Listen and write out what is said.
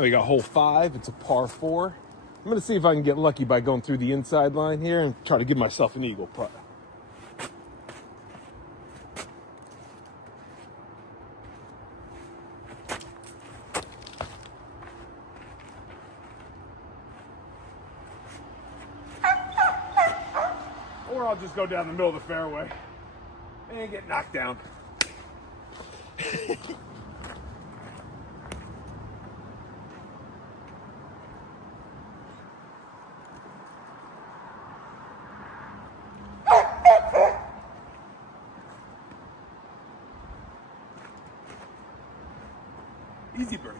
Now we got hole 5. It's a par 4. I'm going to see if I can get lucky by going through the inside line here and try to give myself an eagle putt. Or I'll just go down the middle of the fairway and get knocked down. Easy birdie.